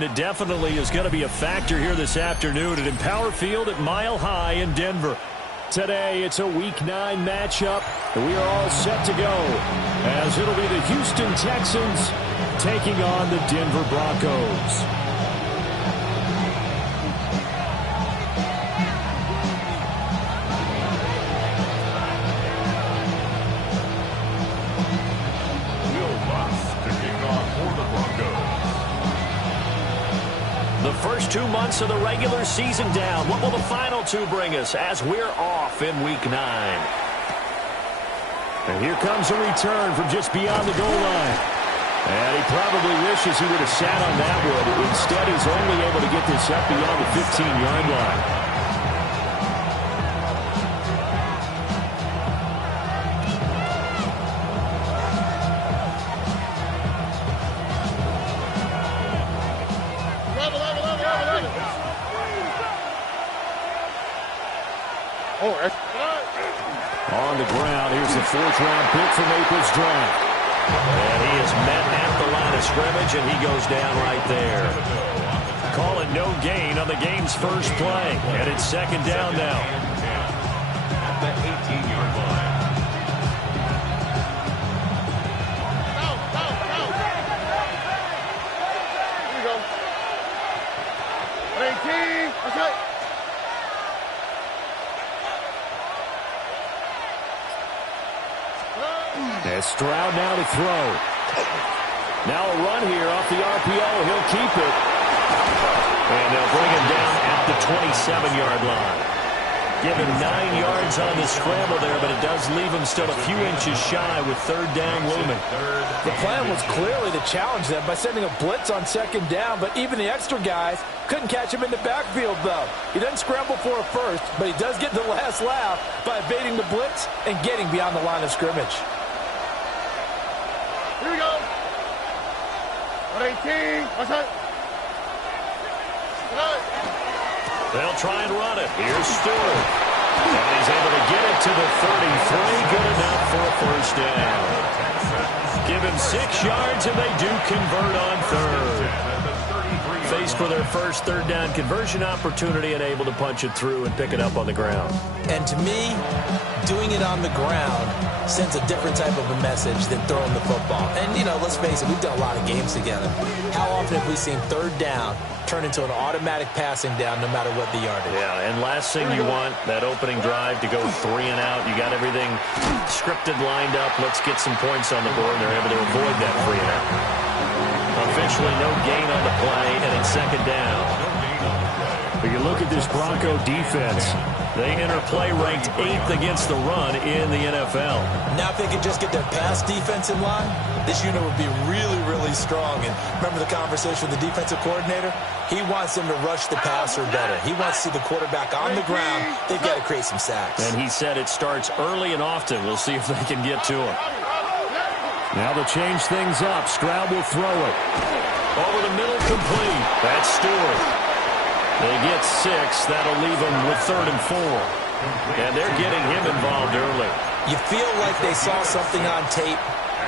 It definitely is going to be a factor here this afternoon at Empower Field at Mile High in Denver. Today, it's a Week 9 matchup, and we are all set to go, as it'll be the Houston Texans taking on the Denver Broncos. The first 2 months of the regular season down. What will the final 2 bring us as we're off in Week 9? And here comes a return from just beyond the goal line. And he probably wishes he would have sat on that one. Instead, he's only able to get this up beyond the 15-yard line. On the ground, here's the 4th-round pick from April's draft. And he is met at the line of scrimmage, and he goes down right there. Call it no gain on the game's first play. And it's 2nd down now. At the 18-yard line. Here you go. 18. Okay. As Stroud now to throw. Now a run here off the RPO. He'll keep it. And they'll bring him down at the 27-yard line. Give him 9 yards on the scramble there, but it does leave him still a few inches shy with 3rd down looming. The plan was clearly to challenge them by sending a blitz on 2nd down, but even the extra guys couldn't catch him in the backfield, though. He doesn't scramble for a first, but he does get the last laugh by evading the blitz and getting beyond the line of scrimmage. Here we go. 18. What's that? They'll try and run it. Here's Stewart. And he's able to get it to the 33. Good enough for a 1st down. Give him 6 yards, and they do convert on 3rd. Faced with their first 3rd down conversion opportunity and able to punch it through and pick it up on the ground. And to me, doing it on the ground sends a different type of a message than throwing the football. And, you know, let's face it, we've done a lot of games together. How often have we seen 3rd down turn into an automatic passing down no matter what the yardage? Yeah, and last thing you want, that opening drive to go 3 and out. You got everything scripted, lined up. Let's get some points on the board, and they're able to avoid that 3 and out. Officially no gain on the play, and it's 2nd down. But you look at this Bronco defense. They enter play ranked 8th against the run in the NFL. Now if they could just get their pass defense in line, this unit would be really, really strong. And remember the conversation with the defensive coordinator? He wants them to rush the passer better. He wants to see the quarterback on the ground. They've got to create some sacks. And he said it starts early and often. We'll see if they can get to him. Now they'll change things up. Stroud will throw it. Over the middle, complete. That's Stewart. They get 6. That'll leave them with 3rd and 4. And they're getting him involved early. You feel like they saw something on tape,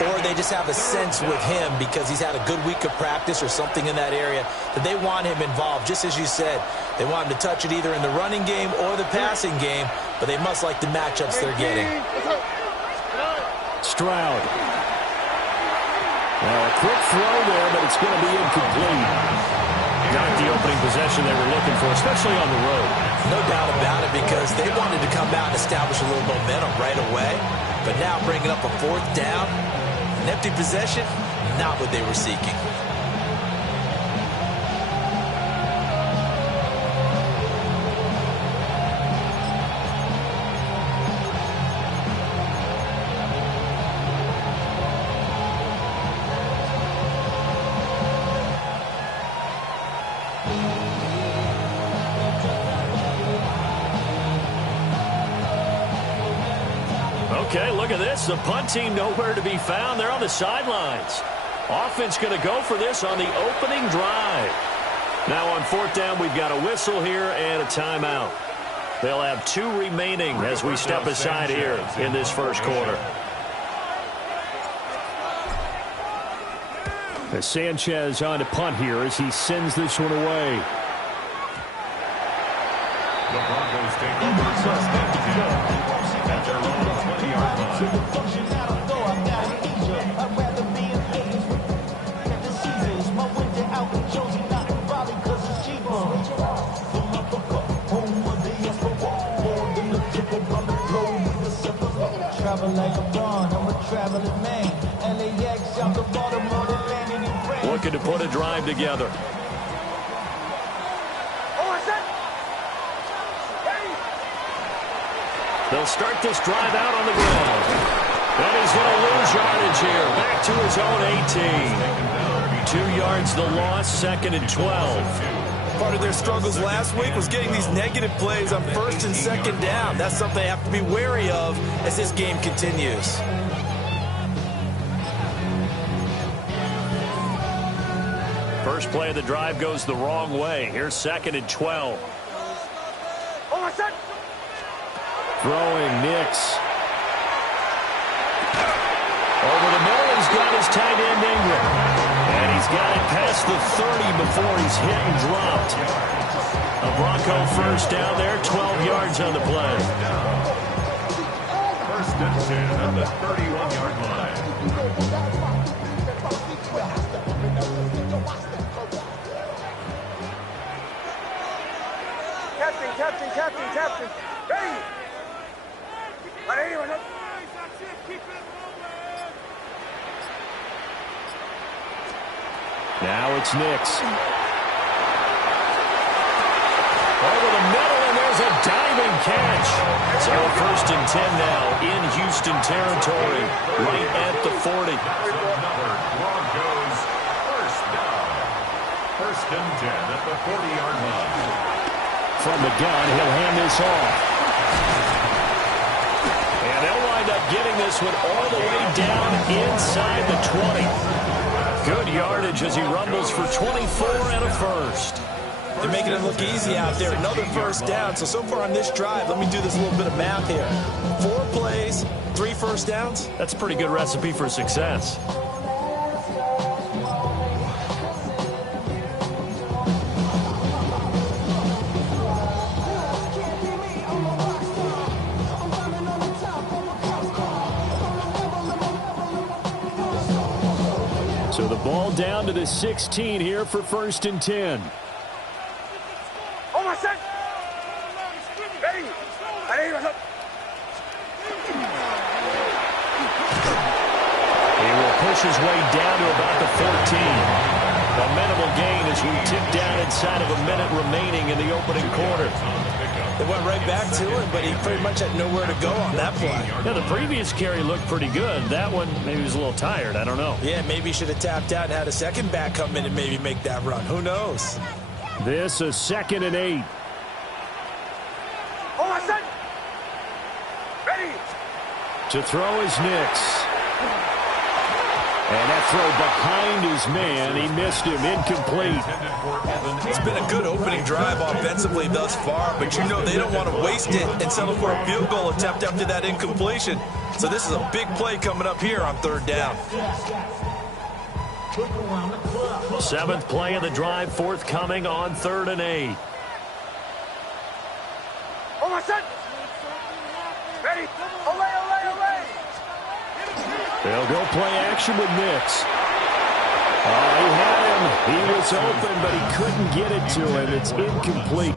or they just have a sense with him because he's had a good week of practice or something in that area that they want him involved. Just as you said, they want him to touch it either in the running game or the passing game, but they must like the matchups they're getting. Stroud. Now a quick throw there, but it's going to be incomplete. Not the opening possession they were looking for, especially on the road. No doubt about it, because they wanted to come out and establish a little momentum right away. But now bringing up a 4th down, an empty possession, not what they were seeking. Okay, look at this. The punt team nowhere to be found. They're on the sidelines. Offense going to go for this on the opening drive. Now on 4th down, we've got a whistle here and a timeout. They'll have 2 remaining as we step aside here in this first quarter. As Sanchez on to punt here as he sends this one away. The Broncos take over first and 10 at their own 20-yard Looking to put a drive together. They'll start this drive out on the ground. And he's going to lose yardage here. Back to his own 18. 2 yards the loss, 2nd and 12. Part of their struggles last week was getting these negative plays on 1st and 2nd down. That's something they have to be wary of as this game continues. First play of the drive goes the wrong way. Here's 2nd and 12. Throwing Nix. Over the middle, he's got his tight end Ingram. And he's got it past the 30 before he's hit and dropped. A Bronco first down there, 12 yards on the play. First and 10 at the 31-yard line. Captain. Ready? Now it's Nix. Over the middle, and there's a diving catch. So 1st and 10 now in Houston territory, right at the 40. Broncos first down. First and 10 at the 40-yard line. From the gun, he'll hand this off. And they'll wind up getting this one all the way down inside the 20. Good yardage as he rumbles for 24 and a first. They're making it look easy out there. Another first down. So far on this drive, let me do this little bit of math here. 4 plays, 3 first downs. That's a pretty good recipe for success. So the ball down to the 16 here for 1st and 10. Push his way down to about the 14. A minimal gain as we tip down inside of a minute remaining in the opening quarter. They went right back to him, but he pretty much had nowhere to go on that play. Yeah, the previous carry looked pretty good. That one, maybe he was a little tired. I don't know. Yeah, maybe he should have tapped out and had a second back come in and maybe make that run. Who knows? This a 2nd and 8. Ready? To throw is Nix. And that throw behind his man. He missed him. Incomplete. It's been a good opening drive offensively thus far, but you know they don't want to waste it and settle for a field goal attempt after that incompletion. So this is a big play coming up here on 3rd down. 7th play of the drive forthcoming on 3rd and 8. Ready? Olay! They'll go play action with Nix. Oh, he had him. He was open, but he couldn't get it to him. It's incomplete.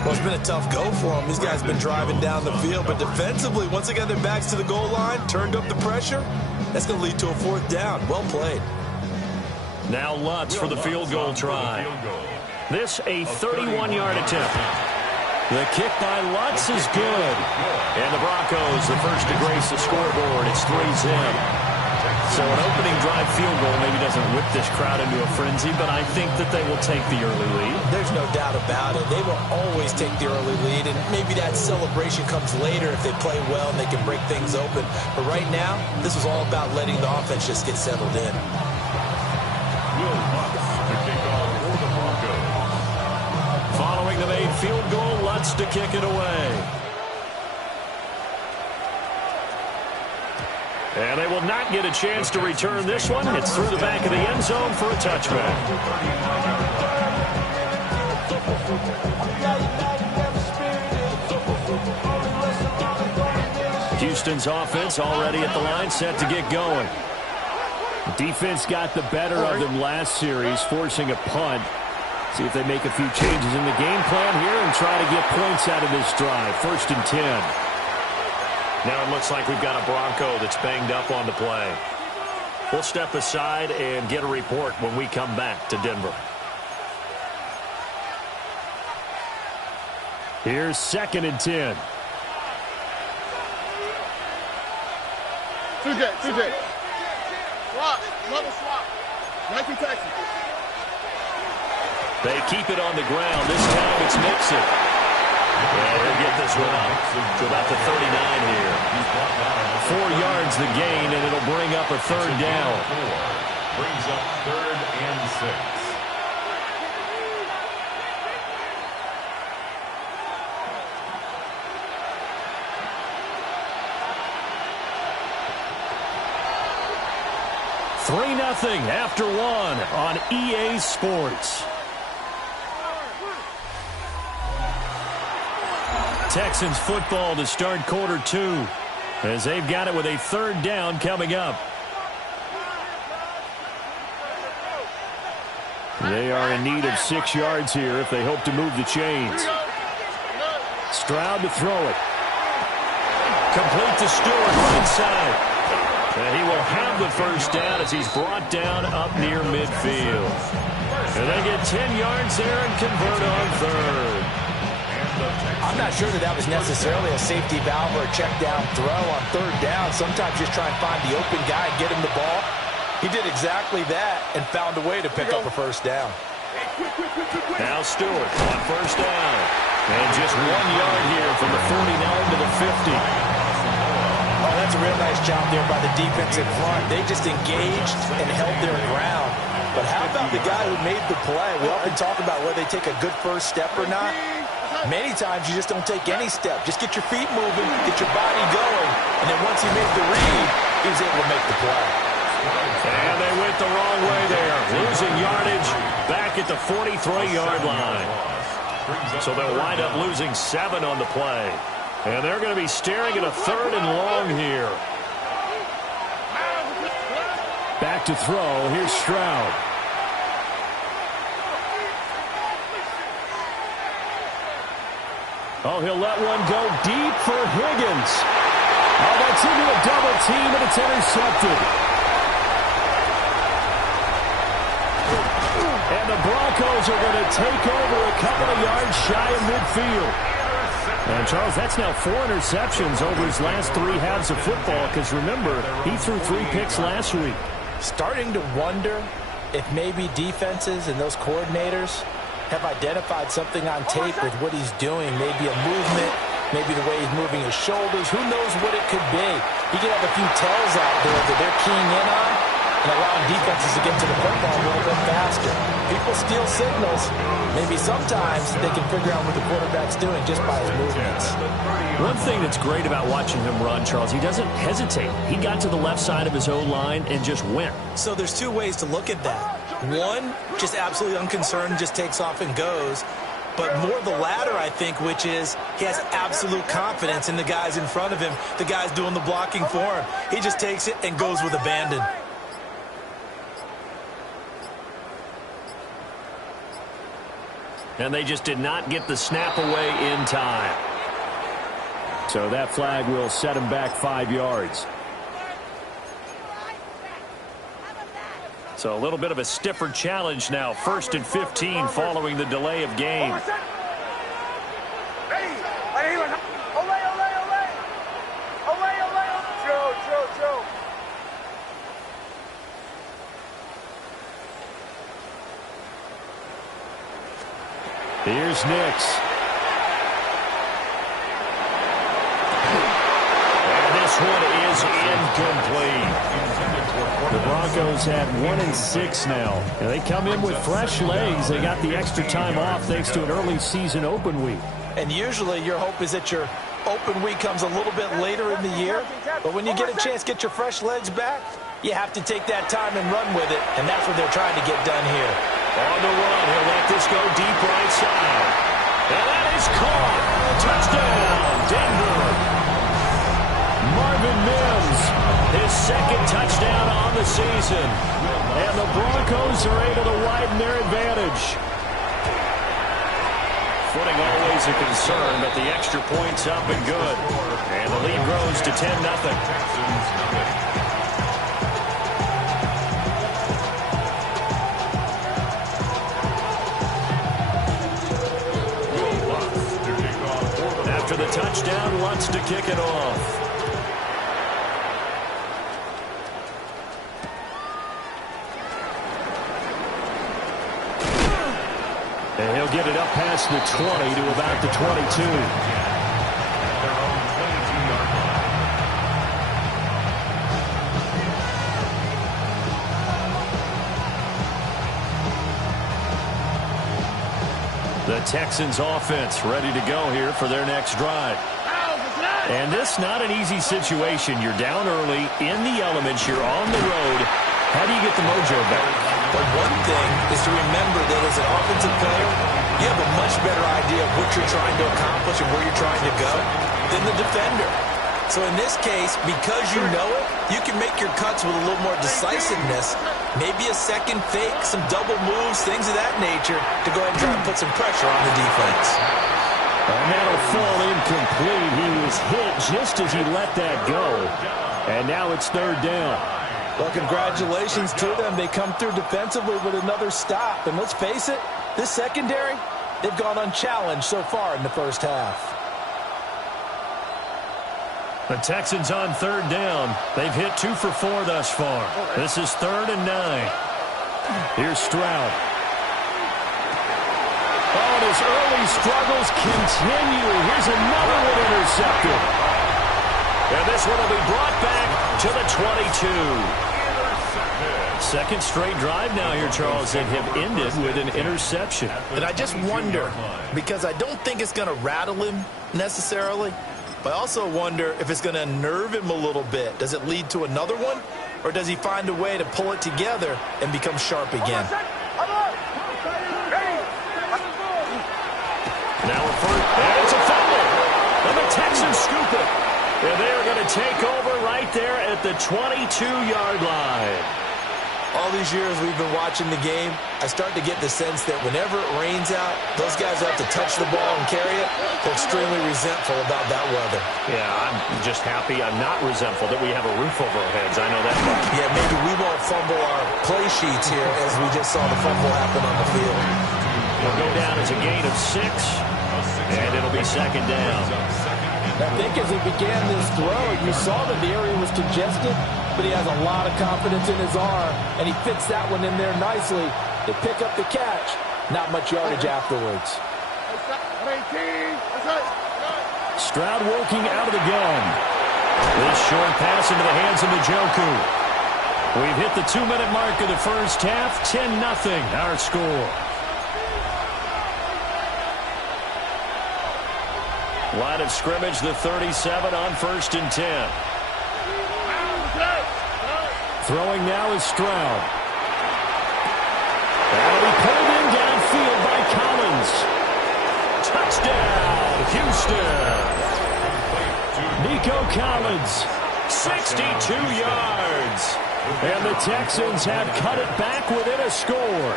Well, it's been a tough go for them. These guys have been driving down the field, but defensively, once they got their backs to the goal line, turned up the pressure, that's going to lead to a 4th down. Well played. Now Lutz for the field goal try. This a 31-yard attempt. The kick by Lutz is good. And the Broncos, the first to grace the scoreboard. It's 3-zip. So an opening drive field goal maybe doesn't whip this crowd into a frenzy, but I think that they will take the early lead. There's no doubt about it. They will always take the early lead, and maybe that celebration comes later if they play well and they can break things open. But right now, this is all about letting the offense just get settled in. Following the made field goal, Lutz to kick it away. And they will not get a chance to return this one. It's through the back of the end zone for a touchback. Houston's offense already at the line, set to get going. Defense got the better of them last series, forcing a punt. See if they make a few changes in the game plan here and try to get points out of this drive. 1st and 10. Now it looks like we've got a Bronco that's banged up on the play. We'll step aside and get a report when we come back to Denver. Here's 2nd and 10. TJ. Swap. Level swap. Nike Texans. They keep it on the ground. This time it's Mixon. Yeah, he'll get this one up to about the 39 here. 4 yards the gain, and it'll bring up a 3rd down. Brings up 3rd and 6. Nothing after 1 on EA Sports. Texans football to start quarter 2 as they've got it with a 3rd down coming up. They are in need of 6 yards here if they hope to move the chains. Stroud to throw it. Complete to Stewart right side. And he will have the 1st down as he's brought down up near midfield. And they get 10 yards there and convert on 3rd. I'm not sure that was necessarily a safety valve or a check down throw on 3rd down. Sometimes just try and find the open guy and get him the ball. He did exactly that and found a way to pick up a 1st down. Now Stewart on 1st down. And just 1 yard here from the 49 to the 50. Oh, that's a real nice job there by the defense in front. They just engaged and held their ground. But how about the guy who made the play? We often talk about whether they take a good 1st step or not. Many times you just don't take any step. Just get your feet moving, get your body going, and then once he made the read, he was able to make the play. And they went the wrong way there, losing yardage back at the 43-yard line. So they'll wind up losing 7 on the play. And they're going to be staring at a 3rd and long here. Back to throw. Here's Stroud. Oh, he'll let one go deep for Higgins. Oh, that's into a double team, and it's intercepted. And the Broncos are going to take over a couple of yards shy of midfield. And, Charles, that's now 4 interceptions over his last 3 halves of football, because, remember, he threw 3 picks last week. Starting to wonder if maybe defenses and those coordinators have identified something on tape with what he's doing. Maybe a movement, maybe the way he's moving his shoulders. Who knows what it could be? He could have a few tells out there that they're keying in on and allowing defenses to get to the football a little bit faster. People steal signals. Maybe sometimes they can figure out what the quarterback's doing just by his movements. One thing that's great about watching him run, Charles, he doesn't hesitate. He got to the left side of his O-line and just went. So there's 2 ways to look at that. One, just absolutely unconcerned, just takes off and goes. But more the latter, I think, which is he has absolute confidence in the guys in front of him, the guys doing the blocking for him. He just takes it and goes with abandon. And they just did not get the snap away in time. So that flag will set him back 5 yards. So a little bit of a stiffer challenge now. 1st and 15 following the delay of game. Here's Nix. And this one is incomplete. The Broncos had 1-6 now. And they come in with fresh legs. They got the extra time off thanks to an early season open week. And usually your hope is that your open week comes a little bit later in the year. But when you get a chance to get your fresh legs back, you have to take that time and run with it. And that's what they're trying to get done here. On the run, he'll let this go deep right side. And that is caught. Touchdown, Denver. Marvin Mims, His 2nd touchdown on the season. and the Broncos are able to widen their advantage. Footing always a concern, but the extra point's up and good. And the lead grows to 10-0. After the touchdown, Lutz to kick it off. And he'll get it up past the 20 to about the 22. The Texans offense ready to go here for their next drive. And this not an easy situation. You're down early, in the elements, you're on the road. How do you get the mojo back? But one thing is to remember that as an offensive player, you have a much better idea of what you're trying to accomplish and where you're trying to go than the defender. So in this case, because you know it, you can make your cuts with a little more decisiveness, maybe a second fake, some double moves, things of that nature, to go ahead and try and put some pressure on the defense. And that'll fall incomplete. He was hit just as he let that go. And now it's 3rd down. Well, congratulations to them. They come through defensively with another stop. And let's face it, this secondary, they've gone unchallenged so far in the first half. The Texans on 3rd down. They've hit 2 for 4 thus far. This is 3rd and 9. Here's Stroud. Oh, and his early struggles continue. Here's another one intercepted. And this one will be brought back to the 22. 2nd straight drive now here, Charles, that have ended with an interception. And I just wonder, because I don't think it's going to rattle him necessarily, but I also wonder if it's going to unnerve him a little bit. Does it lead to another one? Or does he find a way to pull it together and become sharp again? Now a first, and it's a fumble. And the Texans scoop it. And they are going to take over right there at the 22-yard line. All these years we've been watching the game, I start to get the sense that whenever it rains out, those guys who have to touch the ball and carry it, they're extremely resentful about that weather. Yeah, I'm just happy I'm not resentful that we have a roof over our heads. I know that much. Yeah, maybe we won't fumble our play sheets here as we just saw the fumble happen on the field. It'll go down as a gain of 6, and it'll be 2nd down. I think as he began this throw, you saw that the area was congested, but he has a lot of confidence in his arm, and he fits that one in there nicely. They pick up the catch, not much yardage afterwards. Stroud working out of the gun. This short pass into the hands of Njoku. We've hit the 2-minute mark of the first half. 10-0 our score. Line of scrimmage, the 37 on 1st and 10. Throwing now is Stroud. That'll be pulled in downfield by Collins. Touchdown, Houston. Nico Collins. 62 yards. And the Texans have cut it back within a score.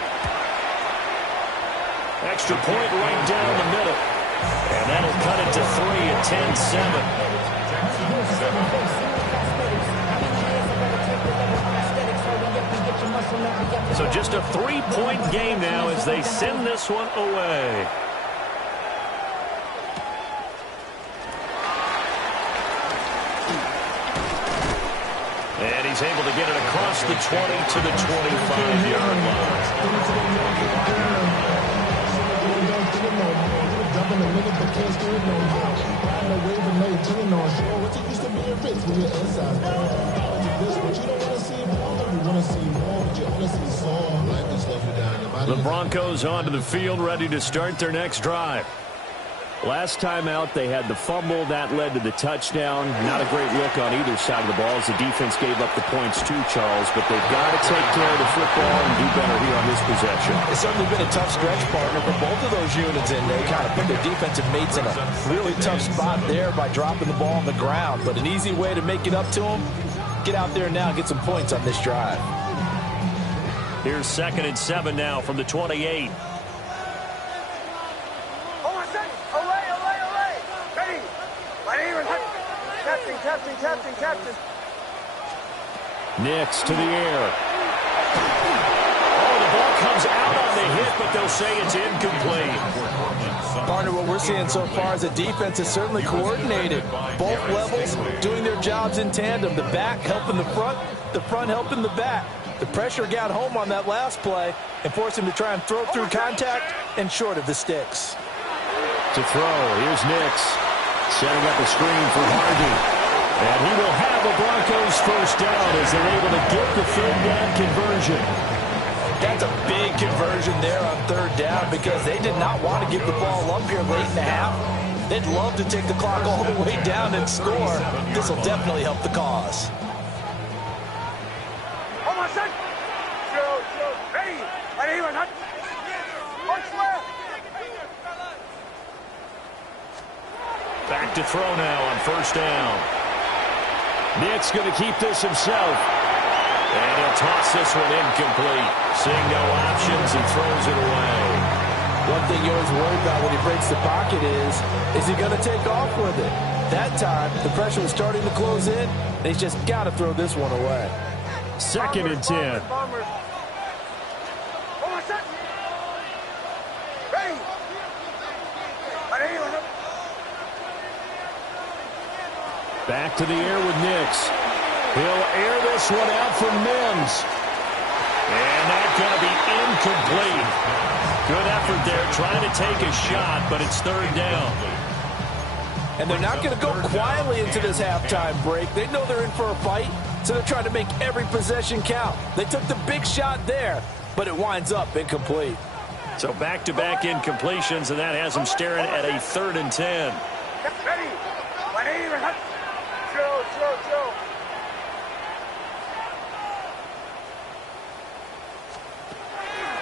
Extra point right down the middle. And that'll cut it to 3 at 10-7. So just a 3-point game now as they send this one away. And he's able to get it across the 20 to the 25-yard line. The Broncos onto the field, ready to start their next drive. Last time out, they had the fumble. That led to the touchdown. Not a great look on either side of the ball as the defense gave up the points too, Charles. But they've got to take care of the football and do better here on this possession. It's certainly been a tough stretch, partner, for both of those units, and they kind of put their defensive mates in a really tough spot there by dropping the ball on the ground. But an easy way to make it up to them, get out there now and get some points on this drive. Here's 2nd and 7 now from the 28. Captain. Nix to the air. Oh, the ball comes out on the hit, but they'll say it's incomplete. Partner, what we're seeing so far is the defense is certainly coordinated. Both levels doing their jobs in tandem. The back helping the front helping the back. The pressure got home on that last play and forced him to try and throw through contact and short of the sticks. To throw, here's Nix. Setting up a screen for Hardy. And he will have a Broncos first down as they're able to get the 3rd down conversion. That's a big conversion there on 3rd down because they did not want to give the ball up here late in the half. They'd love to take the clock all the way down and score. This will definitely help the cause. Back to throw now on 1st down. Nick's going to keep this himself. And he'll toss this one incomplete. Seeing no options, he throws it away. One thing you're always worried about when he breaks the pocket is he going to take off with it? That time, the pressure was starting to close in, and he's just got to throw this one away. 2nd and 10. Back to the air with Nix. He'll air this one out for Mims. And that's going to be incomplete. Good effort there trying to take a shot, but it's 3rd down. And they're not going to go quietly into this halftime break. They know they're in for a fight, so they're trying to make every possession count. They took the big shot there, but it winds up incomplete. So back-to-back incompletions, and that has them staring at a 3rd and 10.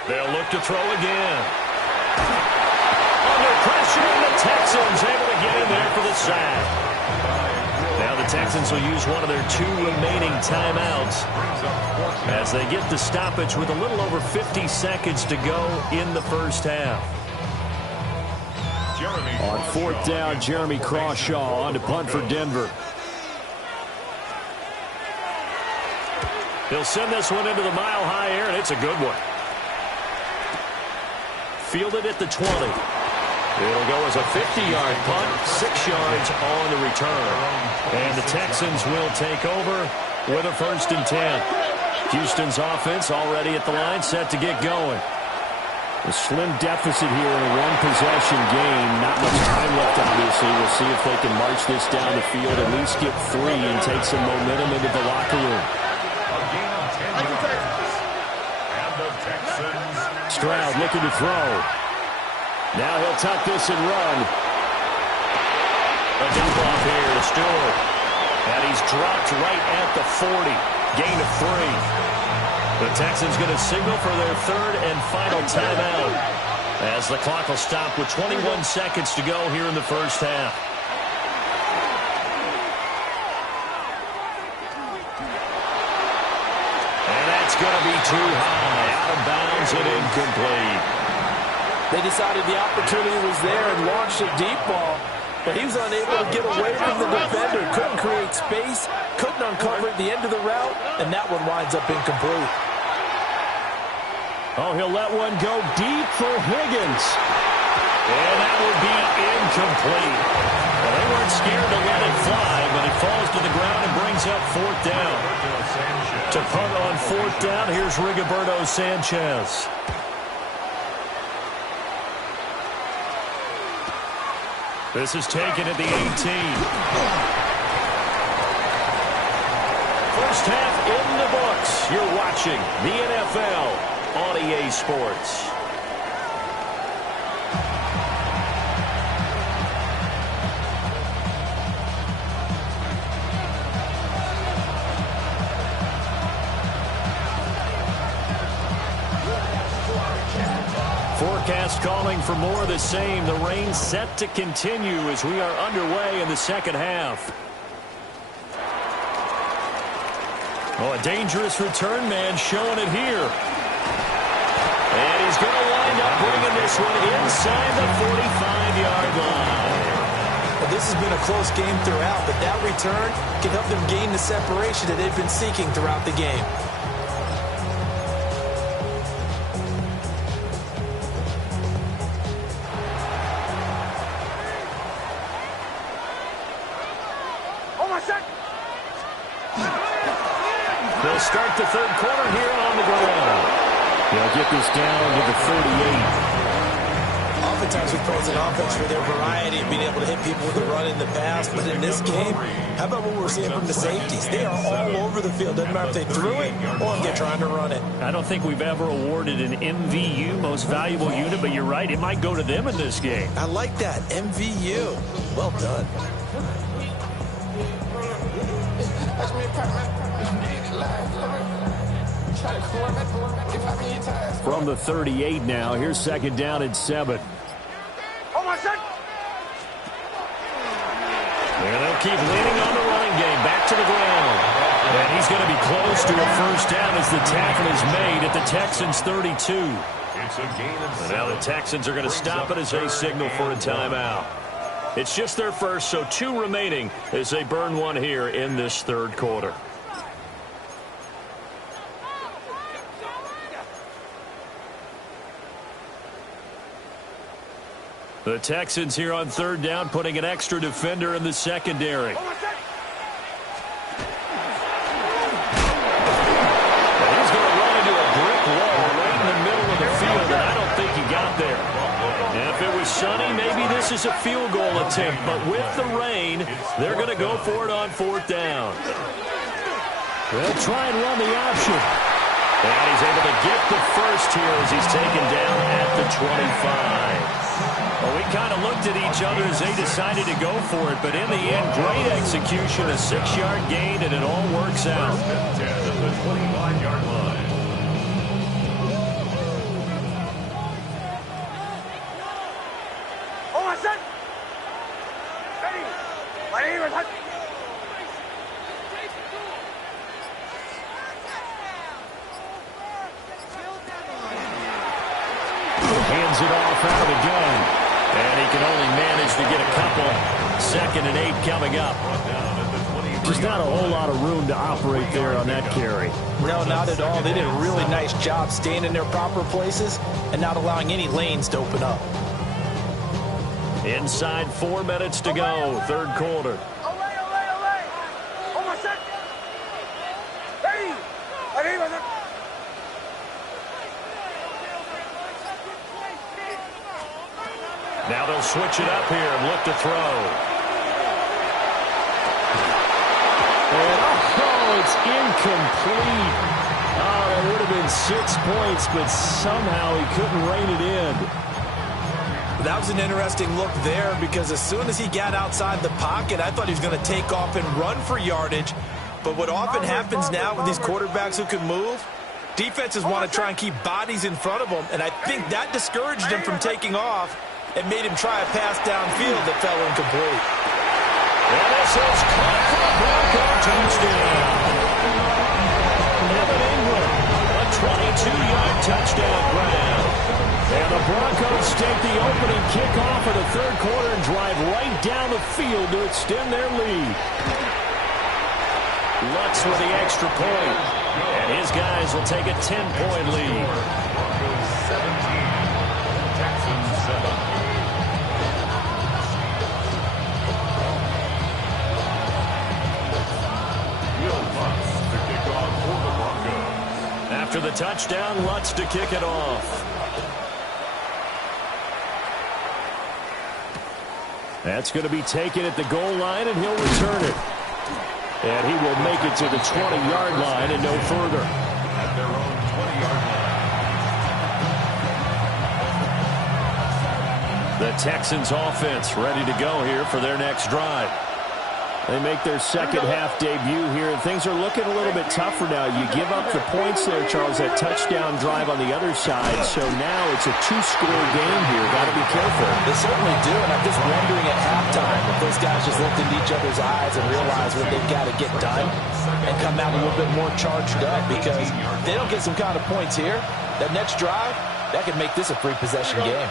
They'll look to throw again. Under pressure, and the Texans able to get in there for the sack. Now the Texans will use one of their 2 remaining timeouts as they get the stoppage with a little over 50 seconds to go in the first half. On 4th down, Jeremy Crawshaw on to punt for Denver. He'll send this one into the mile-high air, and it's a good one. Fielded at the 20. It'll go as a 50-yard punt, 6 yards on the return. And the Texans will take over with a 1st and 10. Houston's offense already at the line, set to get going. A slim deficit here in a one-possession game. Not much time left, obviously. We'll see if they can march this down the field, at least get 3 and take some momentum into the locker room. Stroud looking to throw. Now he'll tuck this and run. A dump off here to Stewart. And he's dropped right at the 40. Gain of 3. The Texans going to signal for their 3rd and final timeout as the clock will stop with 21 seconds to go here in the first half. And that's going to be too high. Out of bounds and incomplete. They decided the opportunity was there and launched a deep ball, but he was unable to get away from the defender. Couldn't create space, couldn't uncover at the end of the route, and that one winds up incomplete. Oh, he'll let one go deep for Higgins. And that would be incomplete. Well, they weren't scared to let it fly, but it falls to the ground and brings up fourth down. To punt on fourth down, here's Rigoberto Sanchez. This is taken at the 18. First half in the books. You're watching the NFL on EA Sports. Forecast calling for more of the same. The rain set to continue as we are underway in the second half. Oh, a dangerous return man showing it here. And he's going to wind up bringing this one inside the 45-yard line. Well, this has been a close game throughout, but that return can help them gain the separation that they've been seeking throughout the game. They'll start the third quarter here on the ground. They'll get this down to the 38. Oftentimes we praise an offense for their variety of being able to hit people with the run in the past, but in this game, how about what we're seeing from the safeties? They are all over the field. Doesn't matter if they threw it or if they're trying to run it. I don't think we've ever awarded an MVU, most valuable unit, but you're right, it might go to them in this game. I like that, MVU. Well done. From the 38 now, here's second down and 7. And they'll keep leaning on the running game. Back to the ground. And he's going to be close to a first down as the tackle is made at the Texans 32. It's a gain of 7. And now the Texans are going to stop it as they signal for a timeout. It's just their first, so 2 remaining as they burn one here in this third quarter. The Texans here on third down, putting an extra defender in the secondary. And he's going to run into a brick wall right in the middle of the field, and I don't think he got there. And if it was sunny, maybe this is a field goal attempt, but with the rain, they're going to go for it on fourth down. They'll try and run the option. And he's able to get the first here as he's taken down at the 25. Well, we kind of looked at each other as they decided to go for it, but in the end, great execution, a 6-yard gain, and it all works out. 10 at the 25-yard line. Hands it off out of the gun. And he can only manage to get a couple. 2nd and 8 coming up. Just not a whole lot of room to operate there on that carry. No, not at all. They did a really nice job staying in their proper places and not allowing any lanes to open up. Inside 4 minutes to go, third quarter. Now they'll switch it up here and look to throw. And it's incomplete. Oh, that would have been 6 points, but somehow he couldn't rein it in. That was an interesting look there because as soon as he got outside the pocket, I thought he was going to take off and run for yardage. But what often happens now with these quarterbacks who can move, defenses want to try and keep bodies in front of them, and I think that discouraged him from taking off and made him try a pass downfield that fell incomplete. And this is caught for a Bronco touchdown. Evan Ingram, a 22-yard touchdown grab. And the Broncos take the opening kickoff of the third quarter and drive right down the field to extend their lead. Lutz with the extra point. And his guys will take a 10-point lead. Broncos 17, Texans 7. Will Lutz to kick off for the Broncos. After the touchdown, Lutz to kick it off. That's going to be taken at the goal line, and he'll return it. And he will make it to the 20-yard line and no further. At their own 20-yard line. The Texans offense ready to go here for their next drive. They make their second half debut here, and things are looking a little bit tougher now. You give up the points there, Charles, that touchdown drive on the other side. So now it's a two-score game here. Got to be careful. They certainly do, and I'm just wondering at halftime if those guys just looked into each other's eyes and realized what they've got to get done and come out a little bit more charged up, because if they don't get some kind of points here, that next drive, that could make this a free possession game.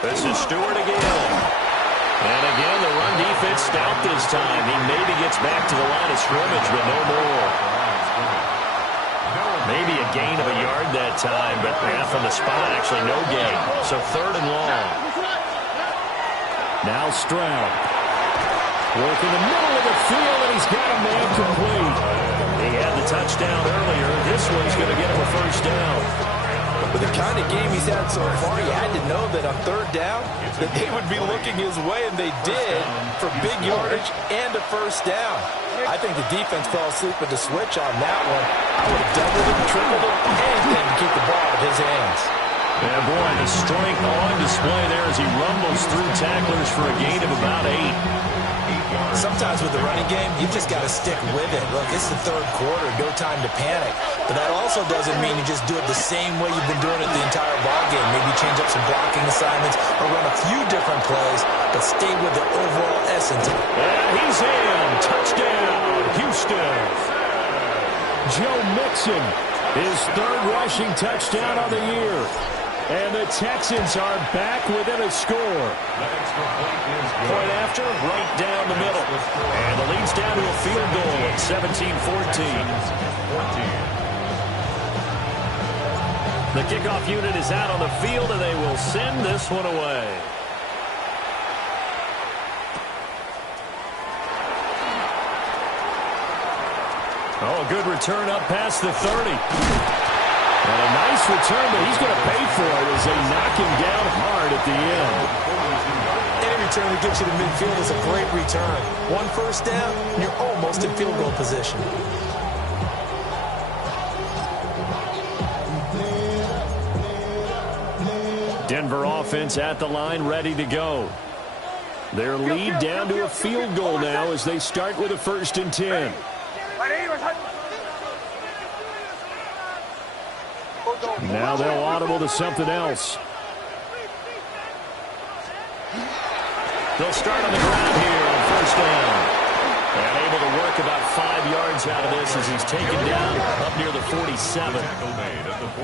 This is Stewart again. And again, the run defense stout this time. He maybe gets back to the line of scrimmage, but no more. Maybe a gain of a yard that time, but from the spot, actually no gain. So third and long. Now Stroud. Work in the middle of the field, and he's got a man complete. He had the touchdown earlier. This one's going to get him a first down. With the kind of game he's had so far, he had to know that on third down that they would be looking his way, and they did, for big yardage and a first down. I think the defense fell asleep with the switch on that one. I would have doubled it, tripled it, anything to keep the ball out of his hands. Yeah, boy, the strength on display there as he rumbles through tacklers for a gain of about 8. Sometimes with the running game, you just got to stick with it. Look, it's the third quarter, no time to panic. But that also doesn't mean you just do it the same way you've been doing it the entire ballgame. Maybe change up some blocking assignments or run a few different plays, but stay with the overall essence. And he's in. Touchdown, Houston. Joe Mixon, his third rushing touchdown of the year. And the Texans are back within a score. Point after, right down the middle. And the lead's down to a field goal at 17-14. The kickoff unit is out on the field, and they will send this one away. Oh, a good return up past the 30. And a nice return, but he's going to pay for it as they knock him down hard at the end. Any return that gets you to midfield is a great return. One first down, you're almost in field goal position. Denver offense at the line, ready to go. Their lead down to a field goal now as they start with a 1st and 10. Now they'll audible to something else. They'll start on the ground here on first down. And able to work about 5 yards out of this as he's taken down up near the 47.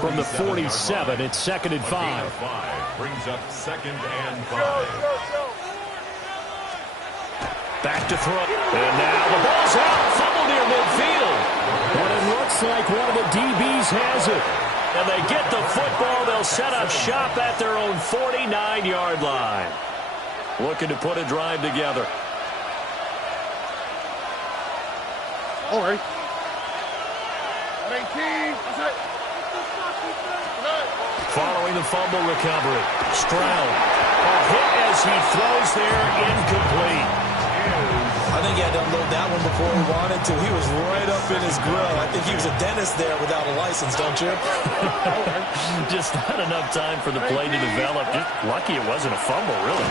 From the 47, it's 2nd and 5. Brings up 2nd and 5. Back to throw. And now the ball's out. Fumble near midfield. But it looks like one of the DBs has it. And they get the football. They'll set up shop at their own 49-yard line. Looking to put a drive together. All right. 18. Following the fumble recovery. Stroud. A hit as he throws there, incomplete. I think he had to unload that one before he wanted to. He was right up in his grill. I think he was a dentist there without a license, don't you? Just not enough time for the play to develop. Just lucky it wasn't a fumble, really.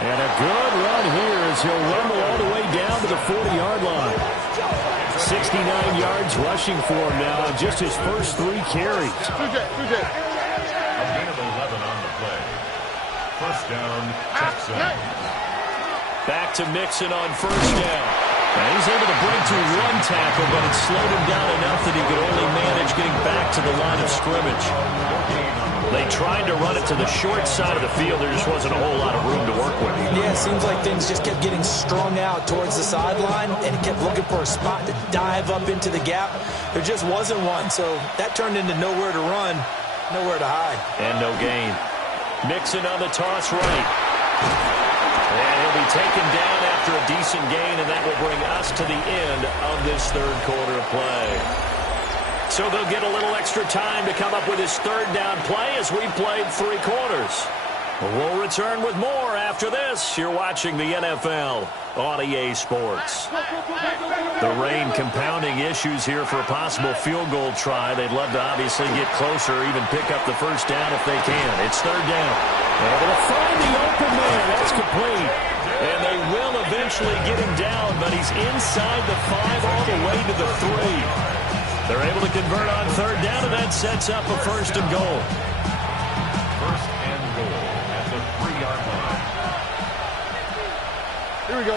And a good run here as he'll rumble all the way down to the 40-yard line. 69 yards rushing for him now on just his first 3 carries. A gain of 11 on the play. First down, Texans. Back to Mixon on first down. And he's able to break through one tackle, but it slowed him down enough that he could only manage getting back to the line of scrimmage. They tried to run it to the short side of the field. There just wasn't a whole lot of room to work with. Yeah, it seems like things just kept getting strung out towards the sideline, and he kept looking for a spot to dive up into the gap. There just wasn't one, so that turned into nowhere to run, nowhere to hide. And no gain. Mixon on the toss right. And he'll be taken down after a decent gain, and that will bring us to the end of this third quarter of play. So they'll get a little extra time to come up with his third down play as we played 3 quarters. We'll return with more after this. You're watching the NFL on EA Sports. The rain compounding issues here for a possible field goal try. They'd love to obviously get closer or even pick up the first down if they can. It's third down. Able to find the open man. That's complete. And they will eventually get him down, but he's inside the 5 all the way to the 3. They're able to convert on third down, and that sets up a first and goal. First and goal at the 3-yard line. Here we go.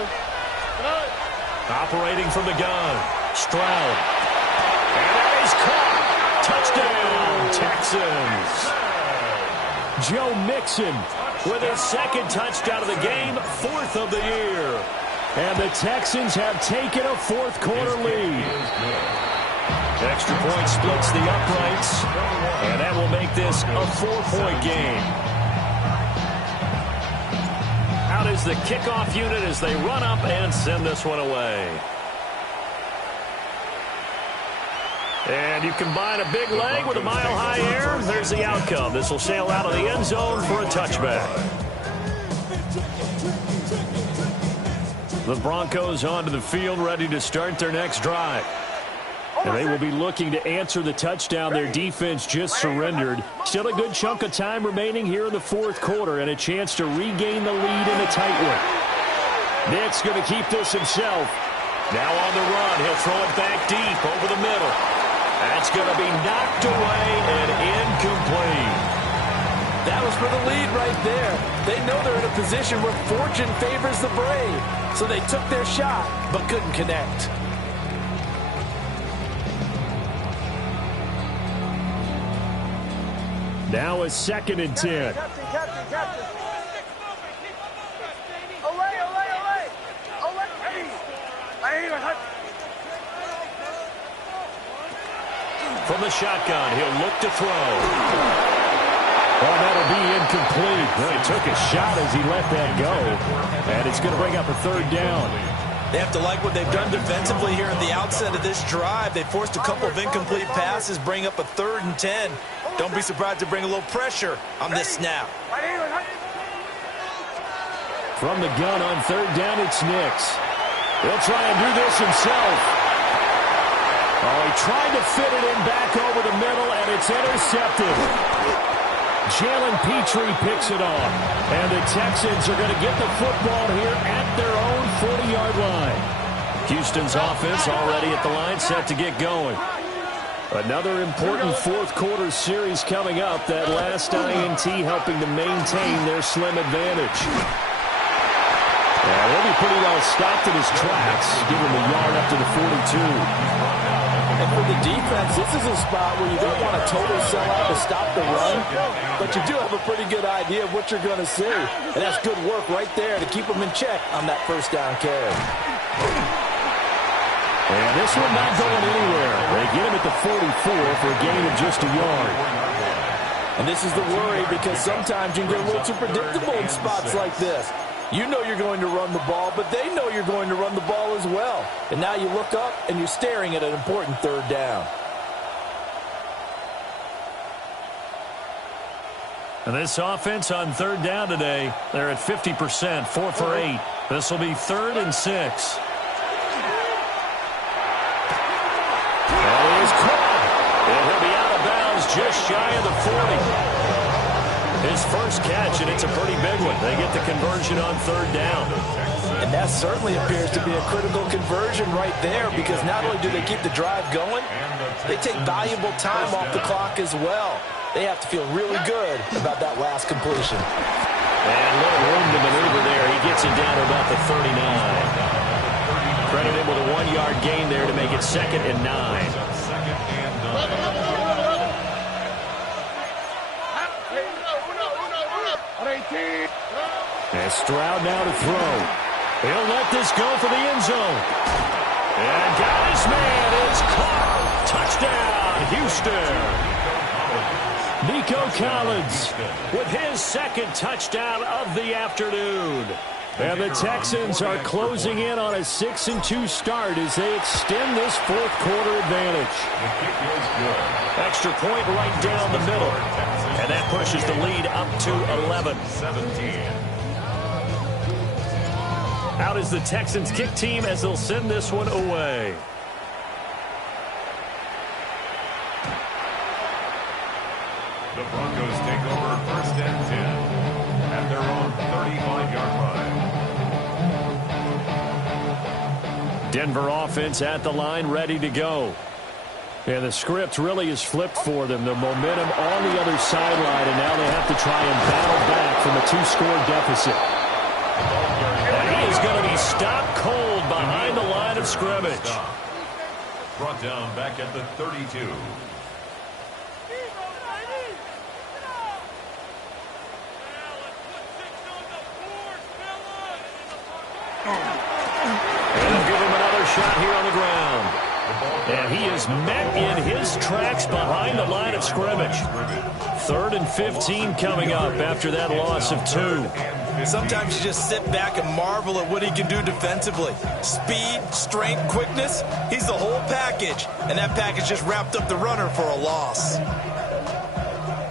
Operating from the gun, Stroud. And that is caught. Touchdown, Texans. Joe Mixon With his second touchdown of the game, 4th of the year. And the Texans have taken a fourth quarter lead. Extra point splits the uprights, and that will make this a 4-point game. Out is the kickoff unit as they run up and send this one away. And you combine a big leg with a mile-high air, there's the outcome. This will sail out of the end zone for a touchback. The Broncos onto the field, ready to start their next drive. And they will be looking to answer the touchdown their defense just surrendered. Still a good chunk of time remaining here in the fourth quarter and a chance to regain the lead in a tight one. Nick's going to keep this himself. Now on the run, he'll throw it back deep over the middle. That's going to be knocked away and incomplete. That was for the lead right there. They know they're in a position where fortune favors the brave. So they took their shot, but couldn't connect. Now a 2nd and 10. Captain. Olay. From the shotgun, he'll look to throw. Well, that'll be incomplete. Well, he took a shot as he let that go. And it's going to bring up a third down. They have to like what they've done defensively here at the outset of this drive. They forced a couple of incomplete passes, bring up a 3rd and 10. Don't be surprised to bring a little pressure on this snap. From the gun on 3rd down, it's Nix. He'll try and do this himself. Oh, he tried to fit it in back over the middle, and it's intercepted. Jalen Petrie picks it off. And the Texans are going to get the football here at their own 40-yard line. Houston's offense already at the line, set to get going. Another important fourth quarter series coming up. That last INT helping to maintain their slim advantage. Yeah, he'll be pretty well stopped in his tracks, giving the yard up to the 42. And for the defense, this is a spot where you don't want a total sellout to stop the run, but you do have a pretty good idea of what you're going to see. And that's good work right there to keep them in check on that first down carry. And this one not going anywhere. They get him at the 44 for a gain of just a yard. And this is the worry because sometimes you can get a little too predictable in spots like this. You know you're going to run the ball, but they know you're going to run the ball as well. And now you look up and you're staring at an important 3rd down. And this offense on 3rd down today, they're at 50%, 4 for 8. This will be 3rd and 6. That is caught. And he'll be out of bounds just shy of the 40. His first catch, and it's a pretty big one. They get the conversion on 3rd down. And that certainly appears to be a critical conversion right there because not only do they keep the drive going, they take valuable time off the clock as well. They have to feel really good about that last completion. And a little room to maneuver there. He gets it down to about the 39. Credit him with a 1-yard gain there to make it 2nd and 9. And Stroud now to throw. He'll let this go for the end zone. And got his man. It's caught. Touchdown, Houston. Nico Collins with his 2nd touchdown of the afternoon. And the Texans are closing in on a 6-2 start as they extend this 4th quarter advantage. Extra point right down the middle. And that pushes the lead up to 11. Out is the Texans kick team as they'll send this one away. The Broncos take over 1st and 10 at their own 35-yard line. Denver offense at the line, ready to go. And the script really is flipped for them. The momentum on the other sideline, and now they have to try and battle back from a 2-score deficit. And he is going to be stopped cold behind the line of scrimmage. Brought down back at the 32. And they'll give him another shot here on the ground. And he is met in his tracks behind the line of scrimmage. 3rd and 15 coming up after that loss of 2. Sometimes you just sit back and marvel at what he can do defensively. Speed, strength, quickness, he's the whole package. And that package just wrapped up the runner for a loss.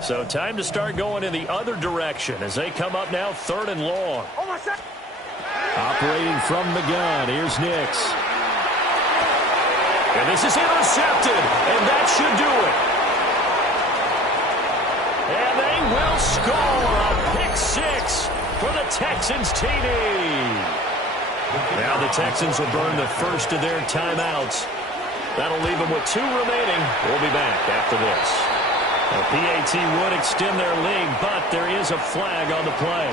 So time to start going in the other direction as they come up now 3rd and long. Operating from the gun, here's Nix. And this is intercepted, and that should do it. And they will score a pick 6 for the Texans TD. Now the Texans will burn the first of their timeouts. That'll leave them with 2 remaining. We'll be back after this. The PAT would extend their lead, but there is a flag on the play.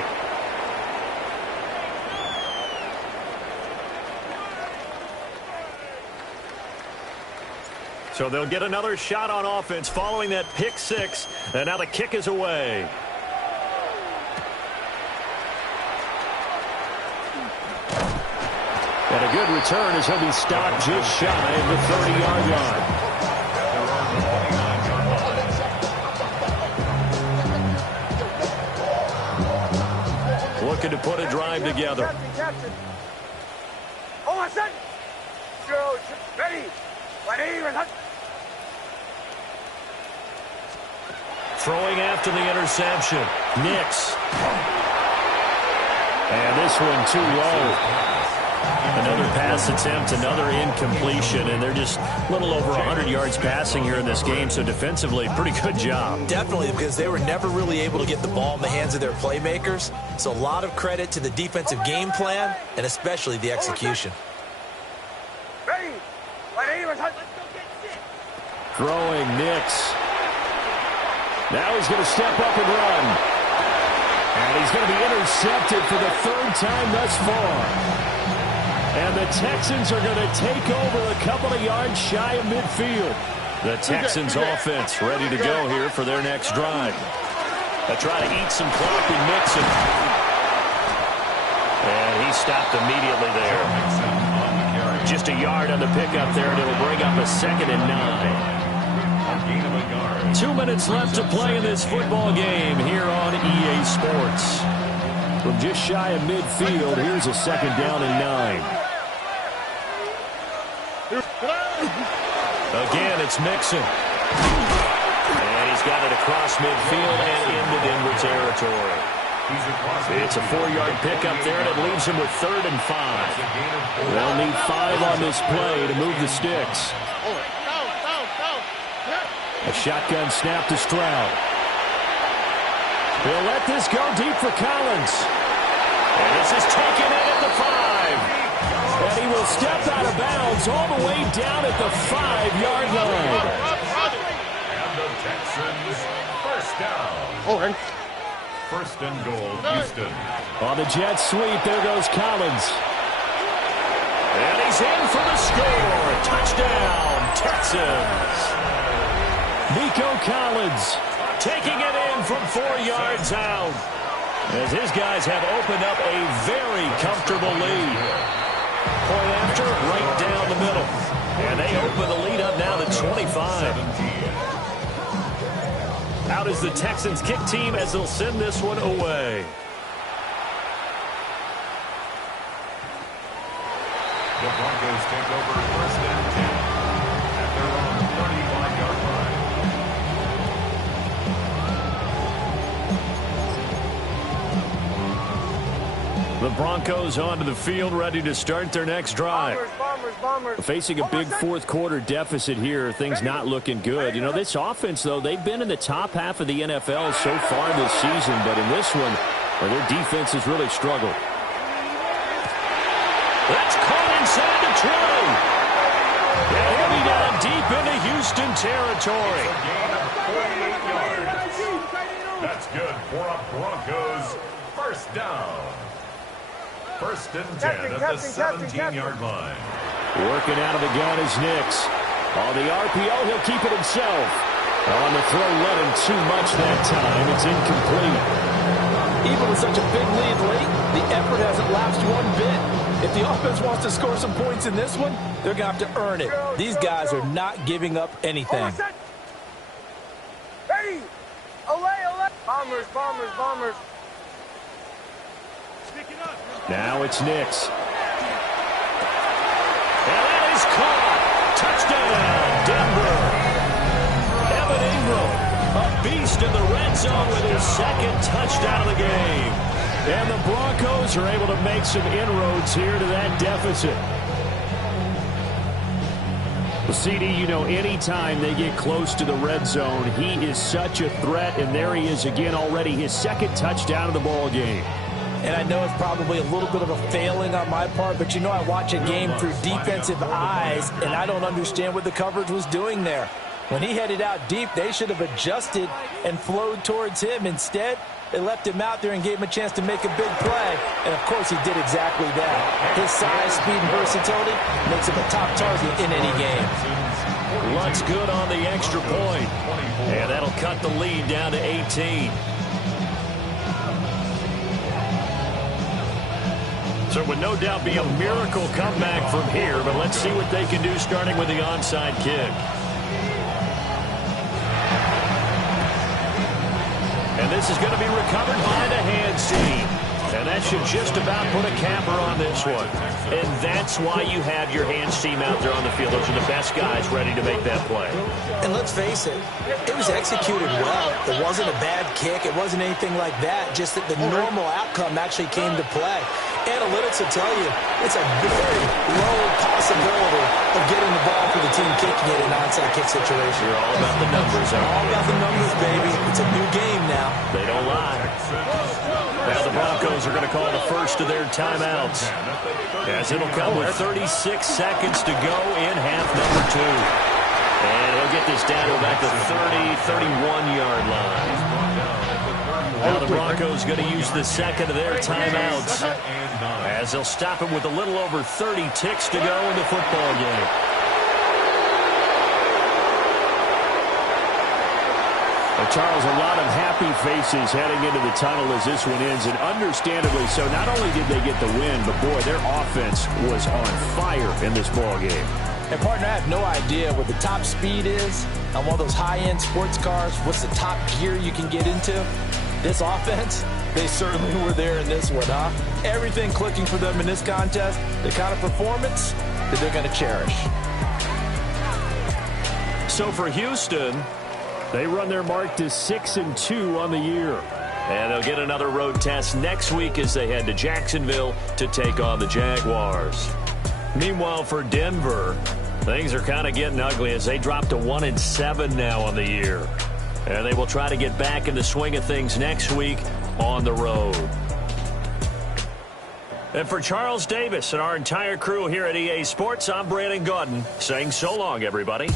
So they'll get another shot on offense following that pick 6. And now the kick is away. And a good return as he'll be stopped just shy of the 30-yard line. Looking to put a drive together. Throwing after the interception. Nix. And this one too low. Another pass attempt, another incompletion, and they're just a little over 100 yards passing here in this game, so defensively, pretty good job. Definitely, because they were never really able to get the ball in the hands of their playmakers, so a lot of credit to the defensive game plan and especially the execution. Throwing Nix. Now he's going to step up and run. And he's going to be intercepted for the 3rd time thus far. And the Texans are going to take over a couple of yards shy of midfield. The Texans offense ready to go here for their next drive. They try to eat some clock and mix it. And he stopped immediately there. Just a yard on the pickup there, and it'll bring up a 2nd and 9. 2 minutes left to play in this football game here on EA Sports. From just shy of midfield, here's a 2nd down and 9. Again, it's Mixon. And he's got it across midfield and into Denver territory. It's a 4-yard pickup there, and it leaves him with 3rd and 5. They'll need 5 on this play to move the sticks. A shotgun snap to Stroud. He'll let this go deep for Collins. And this is taken in at the 5. And he will step out of bounds all the way down at the 5-yard line. And the Texans, 1st down. Okay. 1st and goal, Houston. On the jet sweep, there goes Collins. And he's in for the score. Touchdown, Texans. Nico Collins Taking it in from 4 yards out. As his guys have opened up a very comfortable lead. Point after, right down the middle. And they open the lead up now to 25. Out is the Texans kick team as they'll send this one away. The Broncos take over first and 10 at their own 35-yard line. The Broncos onto the field, ready to start their next drive. Bombers. facing a big fourth-quarter deficit here. Things not looking good. You know, this offense, though, they've been in the top half of the NFL so far this season, but in this one, their defense has really struggled. That's caught inside the 20. And he'll be down deep into Houston territory. A gain of 48 yards. That's good for a Broncos first down. First and 10 at the 17-yard line. Working out of the gun is Nix. On the RPO, he'll keep it himself. On the throw, led him too much that time. It's incomplete. Even with such a big lead late, the effort hasn't lapsed one bit. If the offense wants to score some points in this one, they're going to have to earn it. These guys are not giving up anything. Ready. Olay. Bombers. Now it's Nix. And that is caught. Touchdown, Denver. Evan Ingram, a beast in the red zone with his second touchdown of the game. And the Broncos are able to make some inroads here to that deficit. Well, CD, you know, anytime they get close to the red zone, he is such a threat, and there he is again already, his second touchdown of the ball game. And I know it's probably a little bit of a failing on my part, but you know I watch a game through defensive eyes, and I don't understand what the coverage was doing there. When he headed out deep, they should have adjusted and flowed towards him. Instead, they left him out there and gave him a chance to make a big play. And, of course, he did exactly that. His size, speed, and versatility makes him a top target in any game. Looks good on the extra point. And that'll cut the lead down to 18. So it would no doubt be a miracle comeback from here, but let's see what they can do starting with the onside kick. And this is going to be recovered by the hands team. And that should just about put a capper on this one. And that's why you have your hands team out there on the field. Those are the best guys ready to make that play. And let's face it, it was executed well. It wasn't a bad kick. It wasn't anything like that. Just that the normal outcome actually came to play. Analytics will tell you it's a very low possibility of getting the ball for the team kicking it in an onside kick situation. You're all about the numbers. All about the numbers, baby. It's a new game now. They don't lie. Now the Broncos are going to call the first of their timeouts, as it'll come with 36 seconds to go in half number 2. And he'll get this down to about the 31-yard line. Now the Broncos going to use the second of their timeouts, as they'll stop him with a little over 30 ticks to go in the football game. Charles, a lot of happy faces heading into the tunnel as this one ends, and understandably so. Not only did they get the win, but, boy, their offense was on fire in this ball game. And, partner, I have no idea what the top speed is on one of those high-end sports cars. What's the top gear you can get into? This offense, they certainly were there in this one, huh? Everything clicking for them in this contest, the kind of performance that they're going to cherish. So for Houston, they run their mark to 6-2 on the year. And they'll get another road test next week as they head to Jacksonville to take on the Jaguars. Meanwhile, for Denver, things are kind of getting ugly as they drop to 1-7 now on the year. And they will try to get back in the swing of things next week on the road. And for Charles Davis and our entire crew here at EA Sports, I'm Brandon Gaudin saying so long, everybody.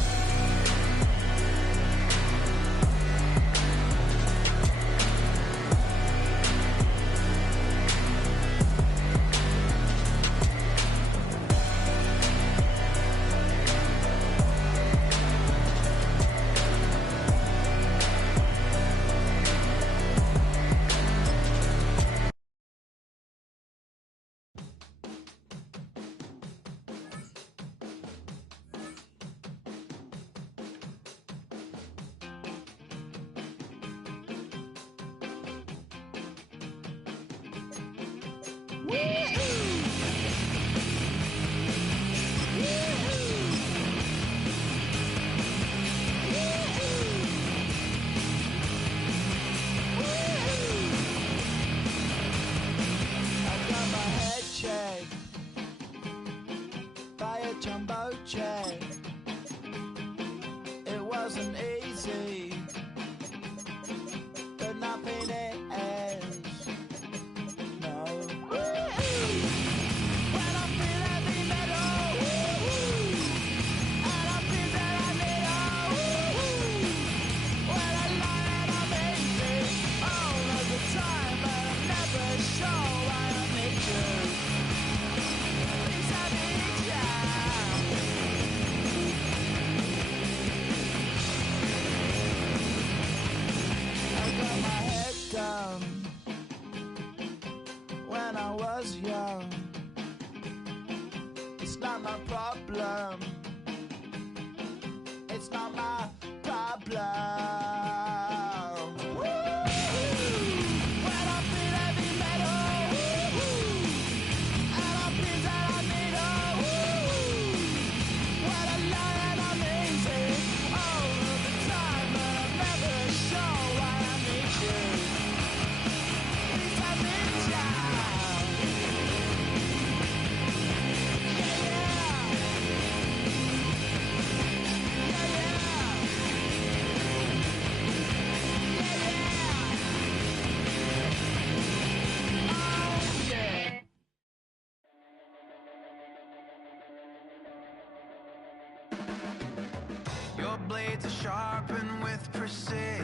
blades are sharpened with precision,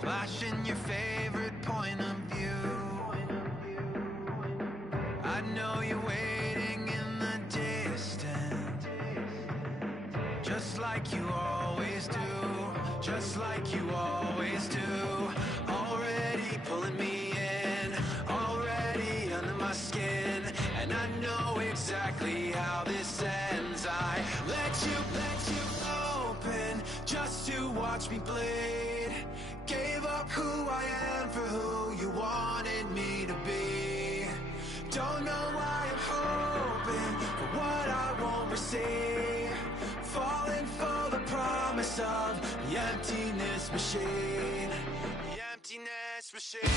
flashing your favorite point of view. I know you're waiting in the distance, just like you always do, just like you always do. Already pulling me in, already under my skin, and I know exactly how this ends. I let you open just to watch me bleed. Gave up who I am for who you wanted me to be. Don't know why I'm hoping for what I won't receive. Falling for the promise of the emptiness machine. The emptiness machine.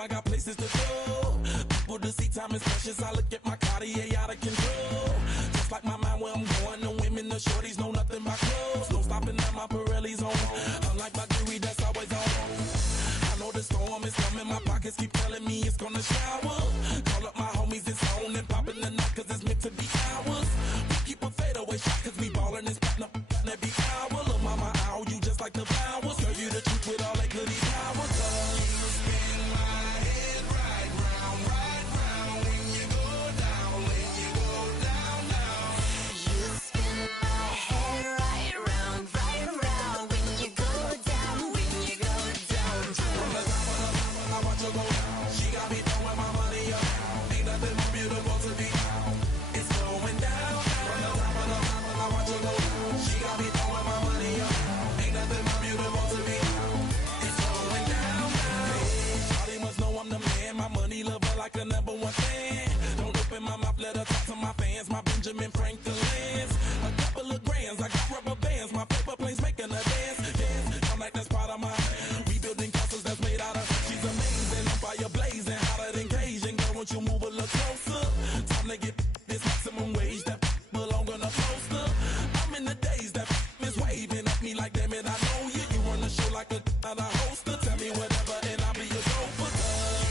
I got places to go. People to see, time is precious. I look at my Cartier out of control. Just like my mind where I'm going. The women, the shorties know nothing but clothes. No stopping at my Pirelli's on. Unlike my jewelry that's always on. I know the storm is coming. My pockets keep telling me it's gonna shower. Call up my homies, it's on and popping the night cause it's meant to be ours. We keep a fadeaway shot cause we ballin' and spittin' up every hour. Look mama, ow, you just like the flowers. Girl, you the truth with all that goody power. Cause you spin my head right round when you go down, when you go down, down. You spin my head right round when you go down, when you go down. From the top of the mountain, I watch her go down. She got me throwing my money up. Ain't nothing more beautiful to be. It's going down. From the top of the mountain, I watch her go down. She got me throwing my money up. Ain't nothing more beautiful to be. It's going down. Hey, Shawty must know I'm the man. My money lover like a number one fan. Don't open my mouth, let her talk to my fans. My Benjamin Franklin's. A couple of grands, I got rubber bands. My paper planes making a dance. I'm like that's part of my rebuilding castles that's made out of. She's amazing, on fire blazing, hotter than Cajun. Girl, won't you move a little closer? Time to get this maximum wage that belong on a poster. I'm in the days that is waving at me like, damn it, I know you. You run the show like a hoster. Tell me whatever and I'll be your gopher.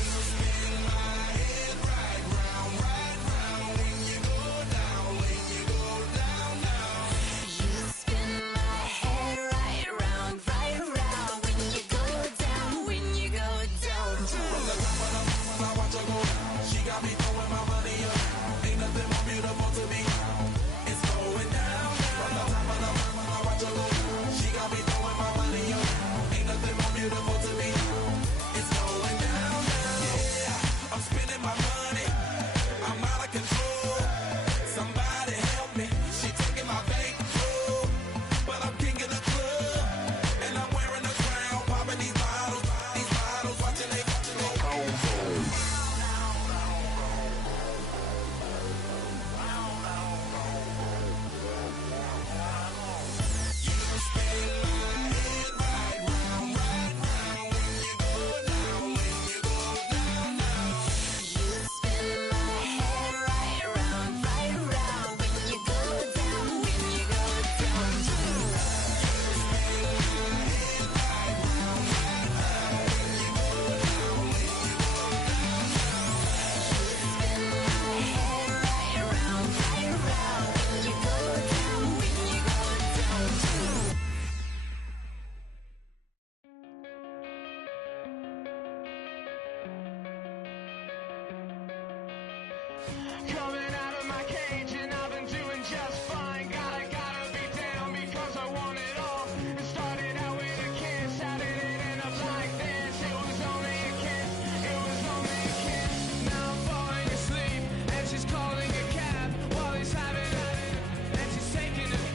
Coming out of my cage and I've been doing just fine. Gotta be down because I want it all. It started out with a kiss, how did it end up like this? It was only a kiss, it was only a kiss. Now I'm falling asleep and she's calling a cab while he's having it, and she's taking it.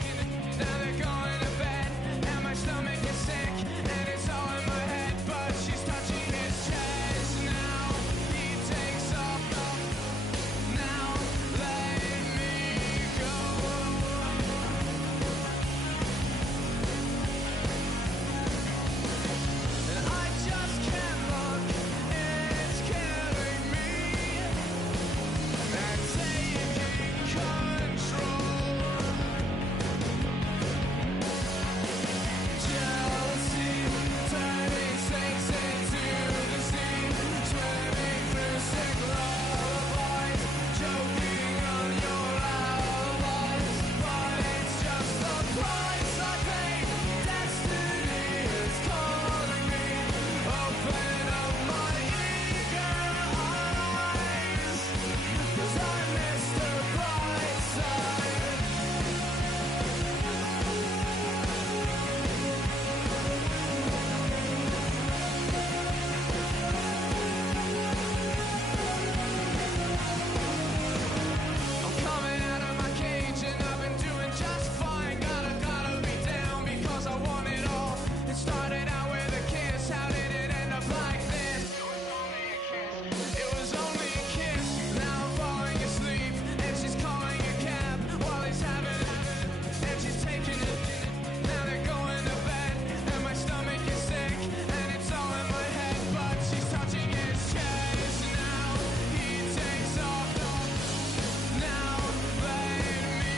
Now they're going to bed and my stomach is sick and it's all in my head, but she's touching his chest. Now he takes off. Now let me go. And I just can't look, it's killing me. And taking control. Jealousy turning snakes into the sea, swimming through sick lullabies, choking on your alibis. But it's just the price I pay. Destiny is calling me. Open up my eager eyes, 'cause I missed the bright side. I'm coming out of my cage and I've been doing just fine. Gotta be down because I want it all. It started out with a kiss, how did it end up like this? It was only a kiss. Now I'm falling asleep and she's calling a cab while he's having it, and she's taking it. Now they're going to bed and my stomach is sick and it's all in my head, but she's touching his chest. Now he takes off. Now let me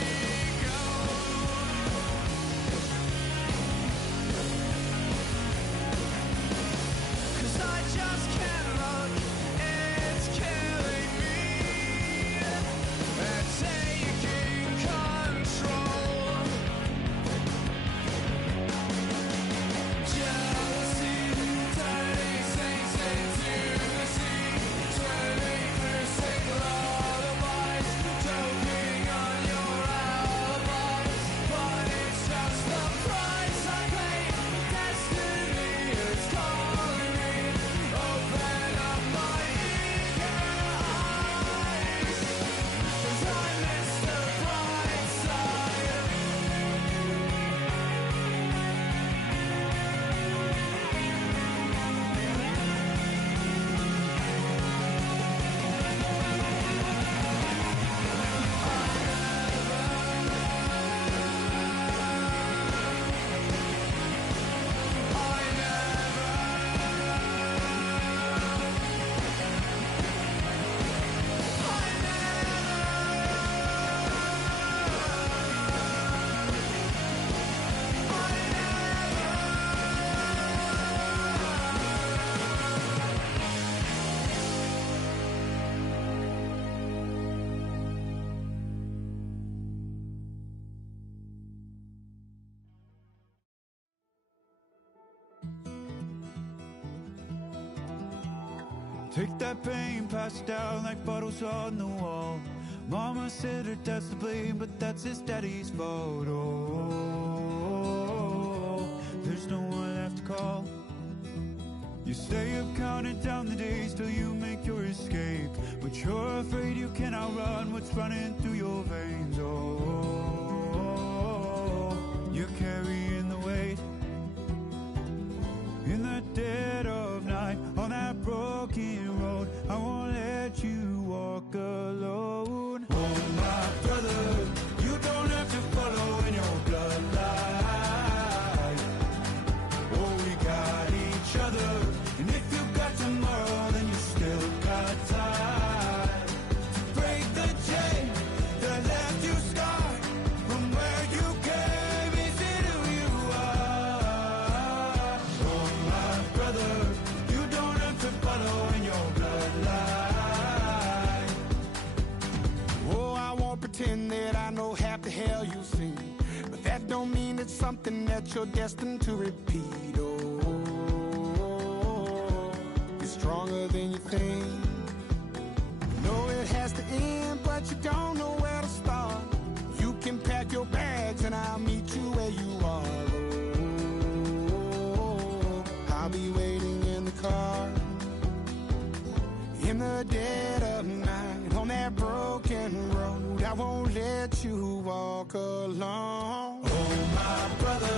go. 'Cause I just can't look, it's killing me. And taking control. Jealousy turning snakes into the sea, swimming through sick lullabies, choking on your alibis. But it's just the price I pay. Destiny is calling me. Open up my eager eyes, 'cause I missed the bright side. Take that pain, pass it down like bottles on the wall. Mama said her dad's to blame, but that's his daddy's fault. Oh, there's no one left to call. You stay up counting down the days till you make your escape, but you're afraid you can outrun what's running through your veins. Oh, you're carrying the weight in the dead of night on that broken road. I won't let you walk alone. Oh, my brother, you don't have to follow in your bloodline. Oh, we got each other, and if you got tomorrow, then you still got time to break the chain that left you scarred from where you came into who you are. Oh, my brother, you don't have to follow in your bloodline. Oh, I won't pretend that I know half the hell you've seen, but that don't mean it's something that you're destined to repeat. Oh, you're stronger than you think. know it has to end, but you don't know where to start. You can pack your bags and I'll meet you where you are. Oh, I'll be waiting in the car in the dead of night on that broken road. I won't let you walk alone. Oh, my brother,